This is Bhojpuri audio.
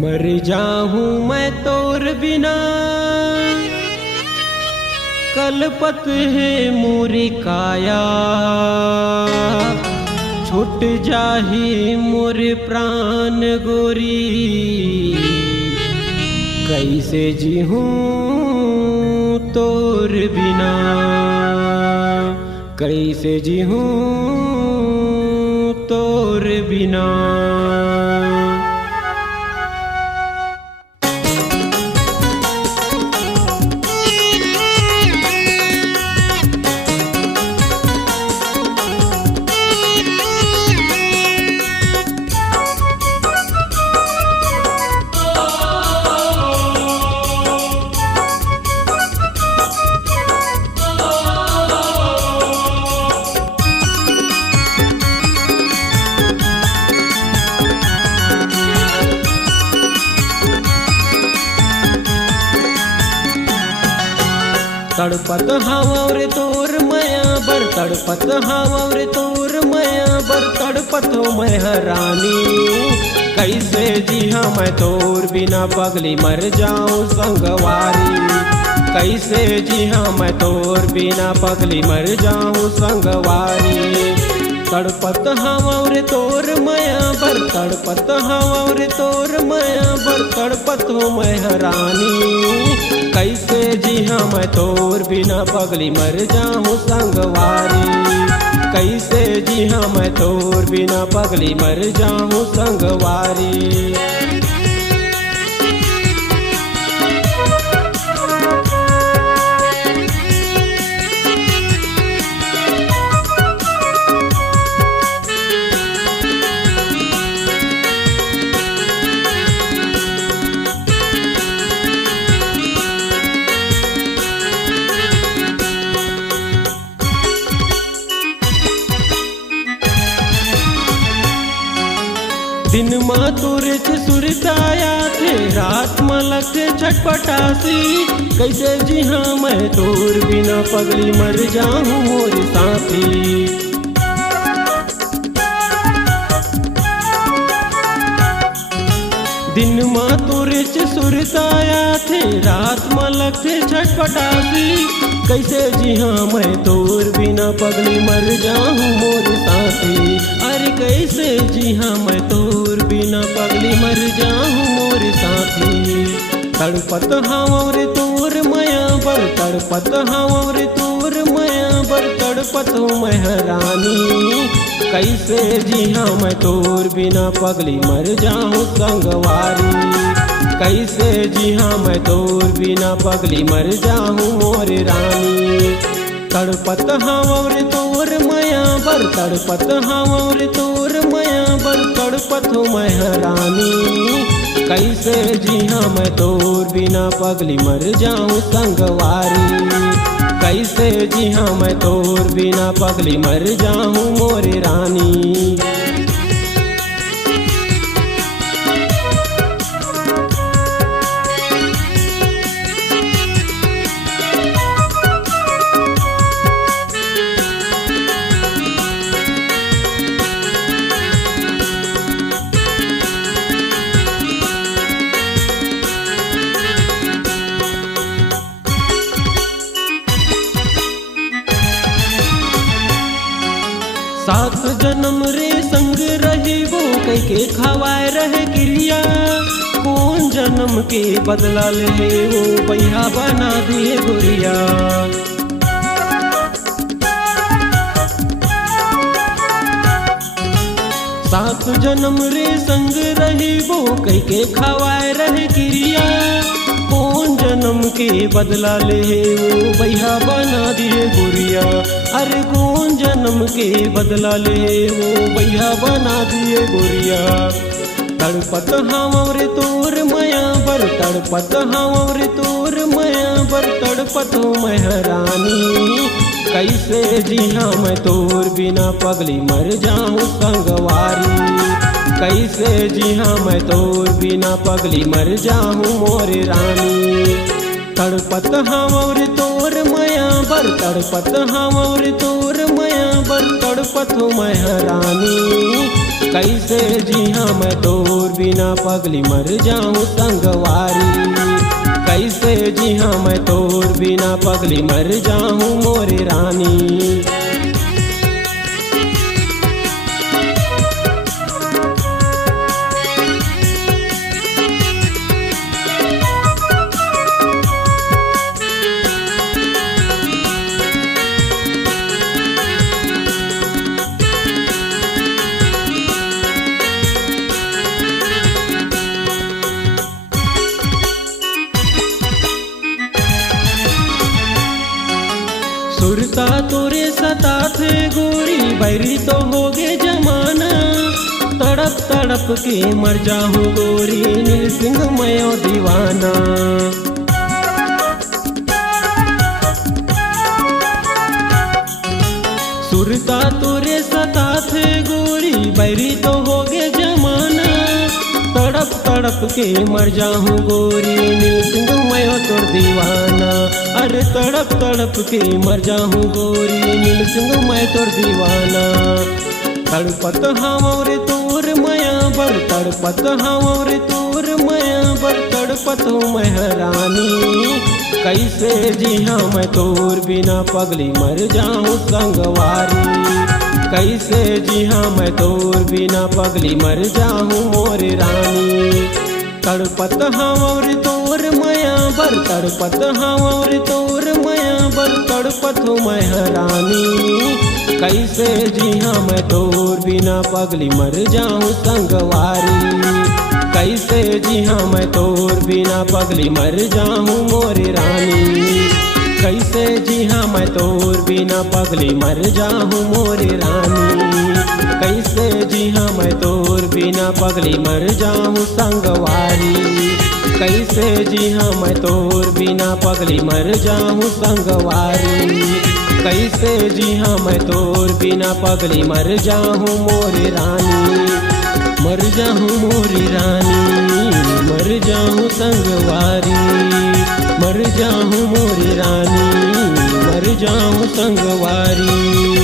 मर जाऊं मैं तोर बिना, कलपत है मोरी काया। छूट जाही मोरे प्राण गोरी, कैसे जीहूं तोर बिना, कैसे जीहूं तोर बिना। तड़पत हावर तोर मया बर, तड़पत हावर तोर मया बर, तड़पत हो मैं हरानी। कैसे जिहा मैं तोर बिना पगली मर जाऊं संगवारी। कैसे जिहा मैं तोर बिना पगली मर जाऊं संगवारी। तड़पत हावर तोर मया बर, तड़पत हावर तोर मया बर, तड़पत हो मैं हरानी। कैसे जिहा मैं तोर बिना पगली मर जाऊं संगवारी। कैसे जिहा मैं तोर बिना पगली मर जाऊं संगवारी। दिन माँ तुरच सुरताया थे, रात मलक छटपटासी। कैसे जी हाँ मैं तोर बिना पगली मर जाऊं मोर साथी। दिन माँ तुरच सुरताया थे, रात मलक छटपटासी। कैसे जी हाँ मैं तोर बिना पगली मर जाऊं मोर साथी। अरे कैसे जी हाँ मैं तोर बिना पगली मर जाऊं मोर साथी। तड़पत हावर तोर मया बर, तड़पत हावर तोर मया बर, तड़पत हो मैं हरानी। कैसे जी हाँ मैं तोर बिना पगली मर जाऊं संगवारी। कैसे जी हाँ मैं तोर बिना पगली मर जाऊं मोर रानी। तड़पत हावर तोर मया बर, तड़पत हावर तोर मया बर, तड़पत हो मैं हरानी। कैसे जी हाँ मैं तोर बिना पगली मर जाऊं संगवारी। कैसे जी हाँ मैं तोर बिना पगली मर जाऊं मोर रानी। सात जन्म रे संग रहे वो कई के खवाए रहे क्रिया। कौन जन्म के बदला ले वो बैहा बना दिए गुरिया। सात जन्म रे संग रहे वो कई के खवाए रहे क्रिया। कौन जन्म के बदला ले वो बैहा बना दिए गुरिया। अरे कौन जन्म के बदला ले वो बैहा बना दिए गुरिया। तड़पत हावर तोर मया बर, तड़पत हावर तोर मया बर, तड़पत हो मैं हरानी। कैसे जी हाँ मैं तोर बिना पगली मर जाऊं संगवारी। कैसे जी हाँ मैं तोर बिना पगली मर जाऊं मोर रानी। तड़पत हावर तोर मया बर, तड़पत हावर तोर मया बर, तड़पत हो मैं हरानी। कैसे जी हाँ मैं तोर तोर बिना पगली मर जाऊं संगवारी। कैसे जी हाँ मैं तोर बिना पगली मर जाऊं मोरे रानी। सुरता तोरे सता थे गोरी बैरी तो होगे जमाना। तड़प तड़प के मर जाऊं गोरी नील सिंह मयो दीवाना। सुरता तोरे सता थे गोरी बैरी तो होगे जमाना। तड़प तड़प के मर जाऊं गोरी नील सिंह मयो तोर दीवाना। अरे तड़प तड़प के मर जाऊं गोरी नील सिंह मैं तोर दीवाना। तड़पत हाँ रे तोर मया बर, तड़पत हाँ रे तोर मया बर, तड़पत हूँ मैं रानी। कैसे जी हाँ मैं तोर बिना पगली मर जाऊं संगवारी। कैसे जी हाँ मैं तोर बिना पगली मर जाऊं मोरे रानी। तड़पत हाँ रे तोर मया बर, तड़पत हाँ रे तोर मया बर, तड़पत हूँ मैं रानी। कैसे जी हाँ मैं तोर बिना पगली मर जाऊं संगवारी। कैसे जी हाँ मैं तोर बिना पगली मर जाऊं मोरे रानी। कैसे जी हाँ मैं तोर बिना पगली मर जाऊं मोरे रानी। कैसे जी हाँ मैं तोर बिना पगली मर जाऊं संगवारी। कैसे जी हाँ मैं तोर बिना पगली मर जाऊं संगवारी। कैसे जी हाँ मैं तोर बिना पगली मर जाऊं मोरे रानी। मर जाऊं मोरी रानी, मर जाऊं संगवारी। मर जाऊं मोरी रानी, मर जाऊं संगवारी।